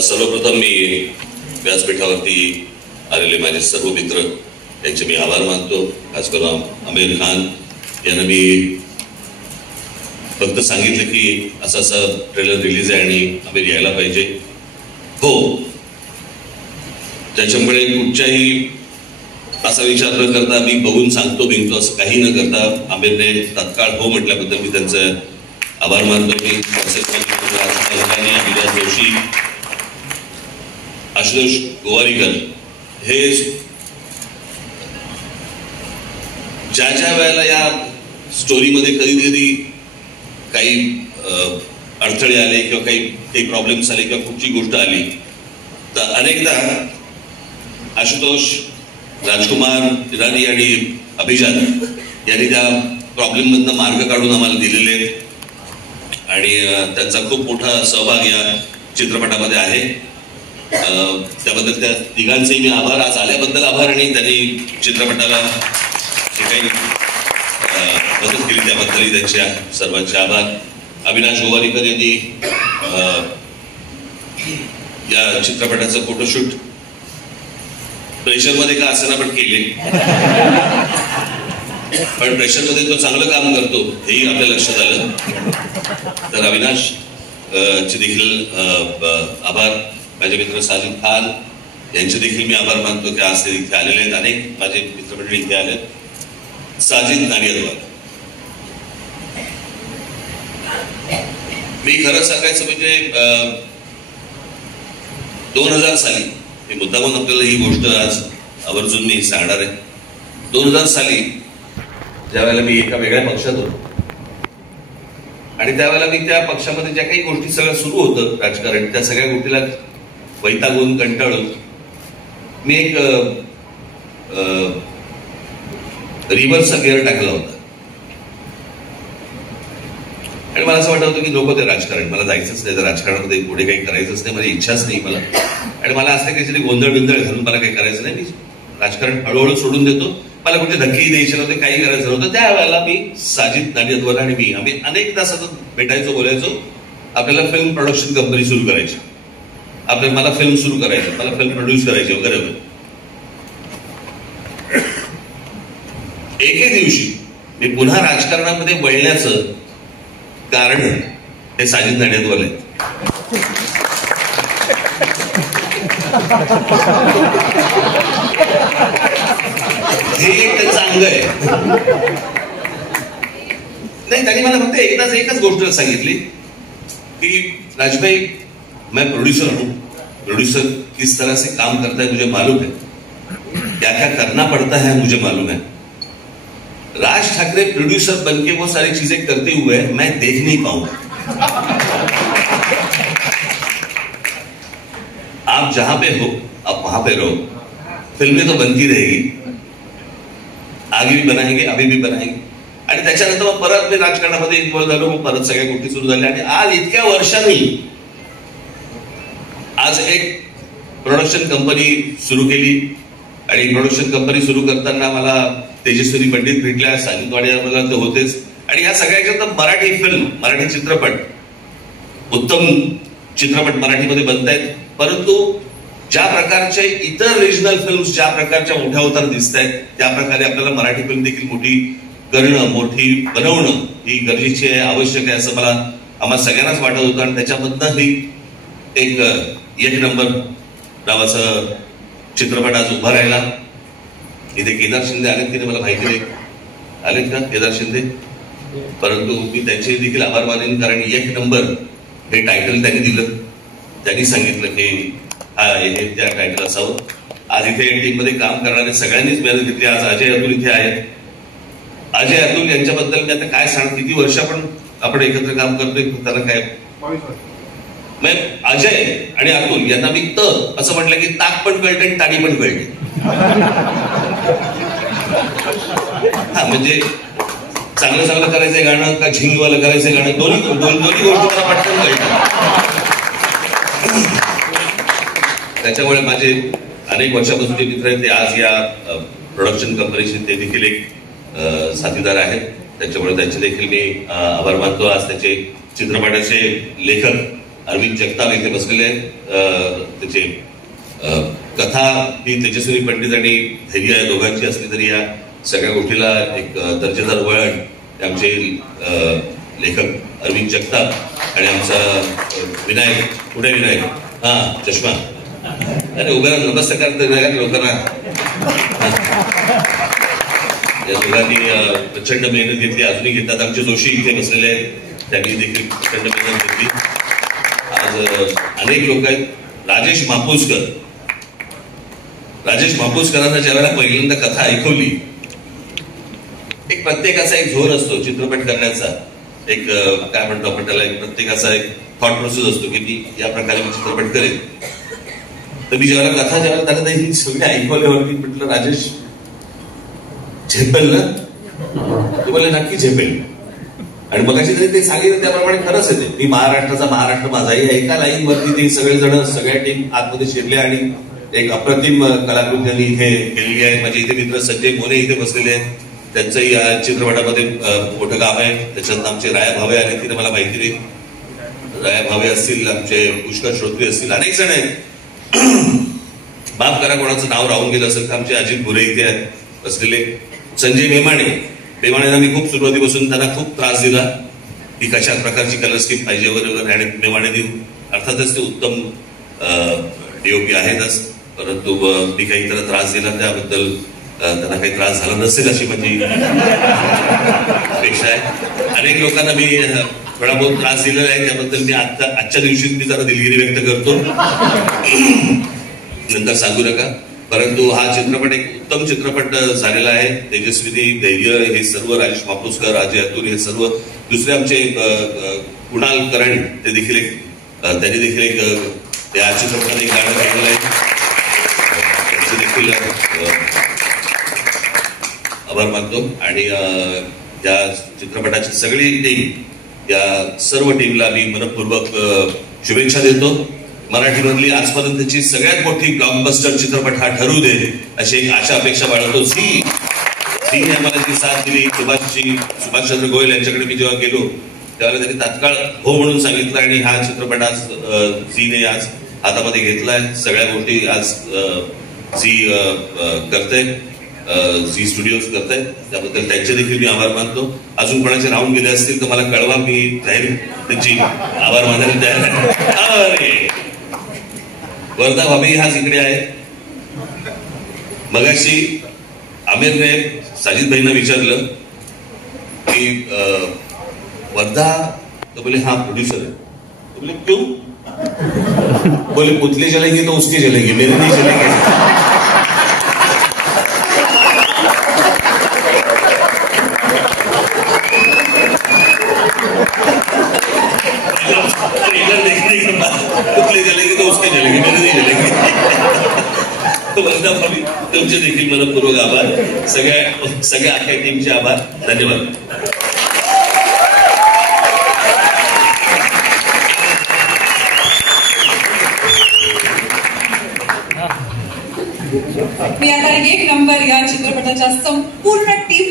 सर्वप्रथम मी व्यासपीठावरती आलेले माझे सर्व मित्र यांचे मी आभार मानतो. खास करून आमिर खान यांना मी फक्त सांगितलं की असं असं ट्रेलर रिलीज आहे आणि आमिर यायला पाहिजे. हो, त्याच्यामुळे कुठच्याही असा विचार न करता मी बघून सांगतो बिंगतो असं काही न करता आमिरने तात्काळ हो म्हटल्याबद्दल मी त्यांचं आभार मानतो. मी अभिलाष जोशी, आशुतोष गोवारीकर हे ज्या ज्या वेळेला या स्टोरीमध्ये कधी कधी काही अडथळे आले किंवा काही प्रॉब्लेम्स आले किंवा कुठची गोष्ट आली तर अनेकदा आशुतोष, राजकुमार इराणी आणि अभिजात यांनी त्या प्रॉब्लेम मधनं मार्ग काढून आम्हाला दिलेले आणि त्यांचा खूप मोठा सहभाग या चित्रपटामध्ये आहे. त्याबद्दल त्या तिघांचे मी आभार, आज आल्याबद्दल आभार आणि त्यांनी चित्रपटाला जे काही मदत केली त्याबद्दलही त्यांच्या सर्वांचे आभार. अविनाश गोवारीकर यांनी या चित्रपटाचं फोटोशूट प्रेशरमध्ये का असेना पण केले, पण प्रेशरमध्ये तो चांगलं काम करतो हेही आपल्या लक्षात आलं. तर अविनाश चे देखील आभार. माझे मित्र साजिद खान यांचे देखील मी आभार मानतो की आज ते इथे आलेले आहेत. अनेक माझे मित्रमंडळी इथे आले. साजिद नाडियादवाला, मी खरं सांगायचं म्हणजे 2000 साली, मी मुद्दामून आपल्याला ही गोष्ट आज आवर्जून मी सांगणार आहे. 2000 साली ज्या वेळेला मी एका वेगळ्या पक्षात होतो आणि त्यावेळेला मी त्या पक्षामध्ये ज्या काही गोष्टी सगळं सुरू होतं राजकारण, त्या सगळ्या गोष्टीला वैतागून कंटाळून मी एक रिव्हर्सचा गिअर टाकला होता आणि मला असं वाटत होतं की नको ते राजकारण, मला जायचंच नाही, तर राजकारणामध्ये पुढे काही करायचंच नाही, माझी इच्छाच नाही मला. आणि मला असं काहीतरी गोंधळ बिंदळ घालून मला काही करायचं नाही, मी राजकारण हळूहळू सोडून देतो, मला कुठे धक्केही द्यायचे नव्हते, काही करायचं नव्हतं. त्यावेळेला मी साजिद नाडियादवाला आणि आम्ही अनेकदा सतत भेटायचो, बोलायचो. आपल्याला फिल्म प्रोडक्शन कंपनी सुरू करायची, मला फिल्म सुरू करायची, मला फिल्म प्रोड्यूस करायची वगैरे वगैरे. एके दिवशी मी पुन्हा राजकारणामध्ये वळण्याचं कारण हे साजिद नाडियादवाले. हे एक चांगलं आहे. नाही, त्यांनी मला फक्त एकच गोष्ट सांगितली की राजभाई, मैं प्रोड्यूसर हूं, प्रोड्यूसर किस तरह से काम करता है मुझे मालूम है, क्या क्या करना पड़ता है मुझे मालूम है. राज ठाकरे प्रोड्यूसर बनके वो सारी चीजें करते हुए मैं देख नहीं पाऊंगा. आप जहां पे हो आप वहां पे रहो, फिल्में तो बनती रहेगी, आगे भी बनाएंगे, अभी भी बनाएंगे. आणि त्याच्यानंतर मग परत मी राजकारणामध्ये इन्व्हॉल्व झालो, मग परत सगळ्या गोष्टी सुरू झाल्या आणि आज इतक्या वर्षांनी आज एक प्रोडक्शन कंपनी सुरू केली. आणि प्रोडक्शन कंपनी सुरू करताना मला तेजस्विनी पंडित भेटल्या, साजिद नाडियादवाला तर होतेच, आणि या सगळ्याच्या मराठी फिल्म, मराठी चित्रपट, उत्तम चित्रपट मराठीमध्ये बनतायत. परंतु ज्या प्रकारचे इतर रिजनल फिल्म्स ज्या प्रकारच्या मोठ्या होताना दिसत आहेत, त्या प्रकारे आपल्याला मराठी फिल्म देखील मोठी करणं, मोठी बनवणं ही गरजेची आहे, आवश्यक आहे असं मला आम्हाला सगळ्यांनाच वाटत होतं. आणि त्याच्यामधनं ही एक नंबर नावाचा चित्रपट आज उभा राहिला. इथे केदार शिंदे आलेत की मला माहिती नाही, आलेत का केदार शिंदे? परंतु मी त्यांचे देखील आभार मानेन, कारण एक नंबर हे टायटल त्यांनी दिलं, त्यांनी सांगितलं की हे त्या टायटल असावं. आज इथे टीम मध्ये काम करणारे सगळ्यांनीच मेहनत घेतली. आज अजय अतुल इथे आहेत. अजय अतुल यांच्याबद्दल मी आता काय सांग, किती वर्ष आपण एकत्र काम करतोय, त्याला काय अजय आणि अतुल यांना मी असं म्हटलं की ताक पण कळते आणि ताडी पण कळते. हा, म्हणजे चांगलं चांगलं करायचंय गाणं का झिंगवालं करायचंय गाणं, दोन्ही गोष्टी मला पटकन कळतात. त्याच्यामुळे माझे अनेक वर्षापासून जे मित्र आहेत ते आज या प्रोडक्शन कंपनीचे ते देखील एक साथीदार आहेत. त्याच्यामुळे त्यांचे देखील मी आभार मानतो. आज त्याचे चित्रपटाचे लेखक अरविंद जगताप इथे बसलेले आहेत. त्याचे कथा ही तेजस्वी पंडित आणि धैर्य या दोघांची असली तरी या सगळ्या गोष्टीला एक दर्जेदार वळण आमचे लेखक अरविंद जगताप आणि आमचा विनायक पुढे विनायक चष्मा अरे उभ्या नमस्कार लोकांना या दोघांनी प्रचंड मेहनत घेतली, अजूनही घेतात. आमचे जोशी इथे बसलेले आहेत, त्यांनी देखील प्रचंड मेहनत घेतली. आज अनेक लोक आहेत. राजेश मापुसकरांना ज्यावेळेला पहिल्यांदा कथा ऐकवली, एक प्रत्येकाचा एक झोन असतो चित्रपट करण्याचा, एक काय म्हणतो आपण त्याला, एक प्रत्येकाचा एक थॉट प्रोसेस असतो की मी या प्रकारे मी चित्रपट करेन. तर मी ज्यावेळेला त्याला त्यांनी सगळे ऐकवल्यावरती म्हटलं राजेश झेपेल ना? ते बोलले नक्की झेपेल. आणि मगाशी तरी ते सांगितलं त्याप्रमाणे खरंच येते. मी महाराष्ट्र माझा एका लाईन वरती ते सगळेजण सगळ्या टीम आतमध्ये शिरले आणि एक अप्रतिम कलाकृती त्यांनी इथे केलेली आहे. माझे इथे मित्र संजय मोने इथे बसलेले आहेत, त्यांचंही या चित्रपटामध्ये मोठं काम आहे. त्याच्यात आमचे राया भावे आले, तिने मला माहिती नाही, राया भावे असतील, आमचे पुष्कर श्रोत्री असतील, अनेक जण आहेत. माफ करा कोणाचं नाव राहून गेलं असेल तर आमचे अजित गुरे इथे आहेत बसलेले. संजय मेमाणेंना मी खूप सुरुवातीपासून त्यांना खूप त्रास दिला की कशा प्रकारची कलर स्कीम पाहिजे वगैरे, आणि मेमाणेंनी अर्थातच ते उत्तम डीओपी आहेतच, परंतु मी काही त्याला त्रास दिला त्याबद्दल त्यांना काही त्रास झाला नसेल अशी माझी अपेक्षा आहे. अनेक लोकांना मी थोडा बहुत त्रास दिलेला आहे, त्याबद्दल मी आजच्या दिवशी मी जरा दिलगिरी व्यक्त करतो, नंतर सांगू नका. परंतु हा चित्रपट एक उत्तम चित्रपट झालेला आहे. तेजस्विनी, धैर्य हे सर्व, राजेश मापुसकर, अजय अतुल हे सर्व, दुसरे आमचे कुणाल करण ते देखील त्यांनी देखील एक या चित्रपटात एक गाणं गायलेलं आहे, त्यांचे देखील आभार मानतो. आणि या चित्रपटाची सगळी टीम, या सर्व टीमला मी मनपूर्वक शुभेच्छा देतो. मराठीमधली आजपर्यंतची सगळ्यात मोठी ब्लॉकबस्टर चित्रपट हा ठरू दे अशी एक आशा अपेक्षा बाळगतो. झीने आम्हाला जी साथ दिली, सुभाषचंद्र गोयल यांच्याकडे मी जेव्हा गेलो त्यावेळेला त्यांनी तात्काळ हो म्हणून सांगितलं, आणि हा चित्रपट आज झीने आज हातामध्ये घेतलाय. सगळ्या गोष्टी आज झी करते, झी स्टुडिओज करतायत, त्याबद्दल त्यांचे देखील मी आभार मानतो. अजून कोणाचे राहून गेले असतील तर मला कळवा, मी जाहीर त्यांची आभार मानायला तयार आहे. वर्धा भाभी आज इकडे आहे. मगाशी आमिरने साजिद भाईंना विचारलं की वर्धा, तो बोले हाँ प्रोड्यूसर है. तो बोले क्यों? बोले पुतले जलेंगे तो उसके जलेंगे, मेरे नहीं जलेंगे. पुतले जलेंगे तो उसके जलेंगे, मेरे नहीं जलेंगे. वर्धा भाभी तुमचे देखील मनपूर्वक आभार. सगळ्या अख्ख्या टीमचे आभार. धन्यवाद. मी आता 1 नंबर या चित्रपटाच्या